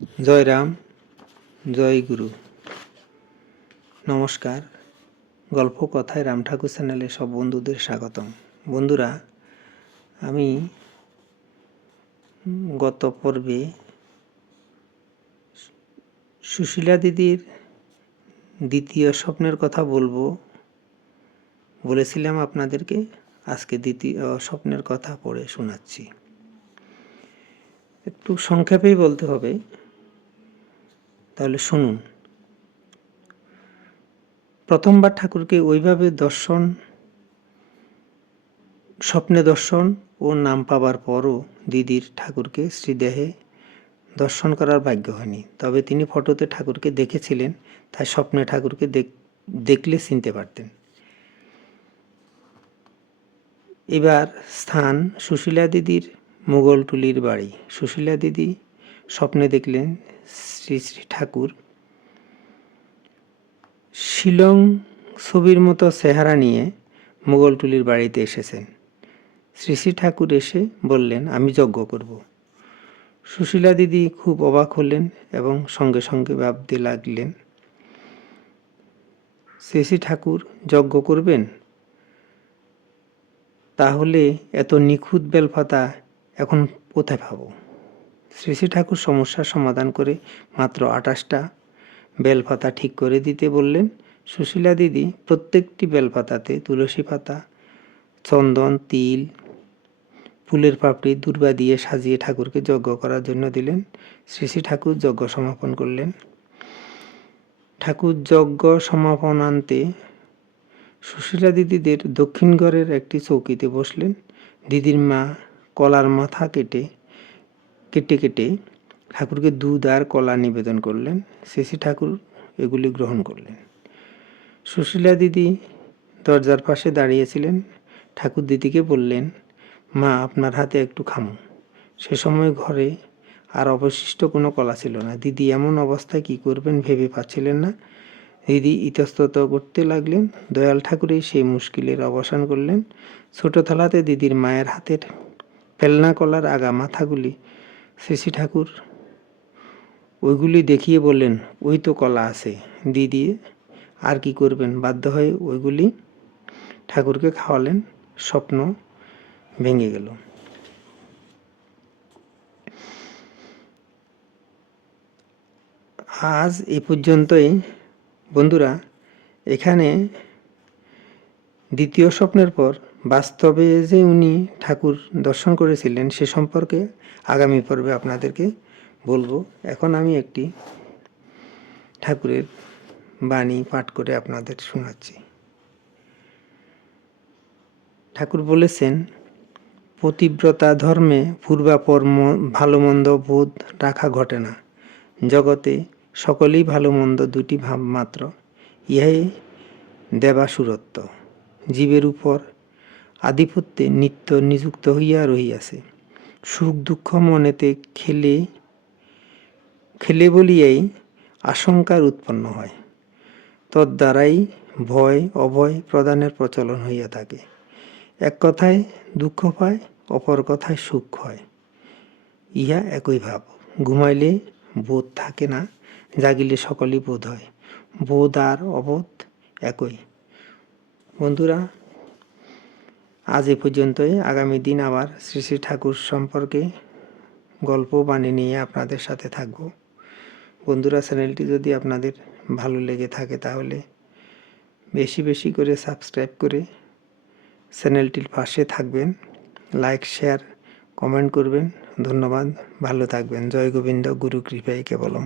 জয় রাম, জয় গুরু। নমস্কার। গল্প কথায় রাম ঠাকুর চ্যানেলে সব বন্ধুদের স্বাগতম। বন্ধুরা, আমি গত পর্বে সুশীলা দিদির দ্বিতীয় স্বপ্নের কথা বলেছিলাম আপনাদেরকে। আজকে দ্বিতীয় স্বপ্নের কথা পড়ে শোনাচ্ছি। একটু সংক্ষেপেই বলতে হবে, তাহলে শুনুন। প্রথমবার ঠাকুরকে ওইভাবে স্বপ্নে দর্শন ও নাম পাবার পরও দিদির ঠাকুরকে শ্রীদেহে দর্শন করার ভাগ্য হয়নি। তবে তিনি ফটোতে ঠাকুরকে দেখেছিলেন, তাই স্বপ্নে ঠাকুরকে দেখলে চিনতে পারতেন। এবার স্থান সুশীলা দিদির মুগলটুলির বাড়ি। সুশীলা দিদি স্বপ্নে দেখলেন শ্রী শ্রী ঠাকুর শিলং ছবির মতো চেহারা নিয়ে মুগলটুলির বাড়িতে এসেছেন। শ্রী শ্রী ঠাকুর এসে বললেন, আমি যজ্ঞ করব। সুশীলা দিদি খুব অবাক হলেন এবং সঙ্গে সঙ্গে ভাবতে লাগলেন, শ্রী শ্রী ঠাকুর যজ্ঞ করবেন? তাহলে এত নিখুঁত বেলপাতা এখন কোথায় পাবো? শ্রী শ্রী ঠাকুর সমস্যার সমাধান করে মাত্র 28টা বেলপাতা ঠিক করে দিতে বললেন। সুশীলা দিদি প্রত্যেকটি বেলপাতাতে তুলসী পাতা, চন্দন, তিল, ফুলের পাপড়ি, দূর্বা দিয়ে সাজিয়ে ঠাকুরকে যজ্ঞ করার জন্য দিলেন। শ্রী শ্রী ঠাকুর যজ্ঞ সমাপন করলেন। ঠাকুর যজ্ঞ সমাপনান্তে সুশীলা দিদিদের দক্ষিণ ঘরের একটি চৌকিতে বসলেন। দিদির মা কলার মাথা কেটে ঠাকুরকে দুধ আর কলা নিবেদন করলেন। শ্রী শ্রী ঠাকুর এগুলি গ্রহণ করলেন। সুশীলা দিদি দরজার পাশে দাঁড়িয়েছিলেন। ঠাকুর দিদিকে বললেন, মা, আপনার হাতে একটু খামো। সে সময় ঘরে আর অবশিষ্ট কোনো কলা ছিল না। দিদি এমন অবস্থায় কি করবেন ভেবে পাচ্ছিলেন না। দিদি ইতস্তত করতে লাগলেন। দয়াল ঠাকুরই সেই মুশকিলের অবসান করলেন। ছোট থালাতে দিদির মায়ের হাতের ফেলনা কলার আগা মাথাগুলি শ্রী শ্রী ঠাকুর ওইগুলি দেখিয়ে বললেন, ওই তো কলা আছে। দিদি আর কি করবেন, বাধ্য হয়ে ওইগুলি ঠাকুরকে খাওয়ালেন। স্বপ্ন ভেঙে গেল। আজ এই পর্যন্তই বন্ধুরা। এখানে দ্বিতীয় স্বপ্নের পর বাস্তবে যে উনি ঠাকুর দর্শন করেছিলেন সে সম্পর্কে আগামী পর্বে আপনাদেরকে বলবো। এখন আমি একটি ঠাকুরের বাণী পাঠ করে আপনাদের শোনাচ্ছি। ঠাকুর বলেছেন, পতিব্রতা ধর্মে পূর্বাপর ভালো মন্দ বোধ রাখা ঘটে না। জগতে সকলেই ভালো মন্দ দুটি ভাব মাত্র। ইহাই দেবাসুরত্ব। জীবের উপর আধিপত্যে নিত্য নিযুক্ত হইয়া রহিয়াছে। সুখ দুঃখ মনেতে খেলে বলিয়াই আশঙ্কার উৎপন্ন হয়। তদ্বারাই ভয় অভয় প্রদানের প্রচলন হইয়া থাকে। এক কথায় দুঃখ পায়, অপর কথায় সুখ হয়। ইহা একই ভাব। ঘুমাইলে বোধ থাকে না, জাগিলে সকলই বোধ হয়। বোধ আর অবোধ একই। বন্ধুরা, আজ এ পর্যন্তই। আগামী দিন আবার শ্রী শ্রী ঠাকুর সম্পর্কে গল্প বাণী নিয়ে আপনাদের সাথে থাকব। বন্ধুরা, চ্যানেলটি যদি আপনাদের ভালো লেগে থাকে তাহলে বেশি বেশি করে সাবস্ক্রাইব করে চ্যানেলটির পাশে থাকবেন। লাইক, শেয়ার, কমেন্ট করবেন। ধন্যবাদ। ভালো থাকবেন। জয় গোবিন্দ। গুরু কৃপাই কেবলম।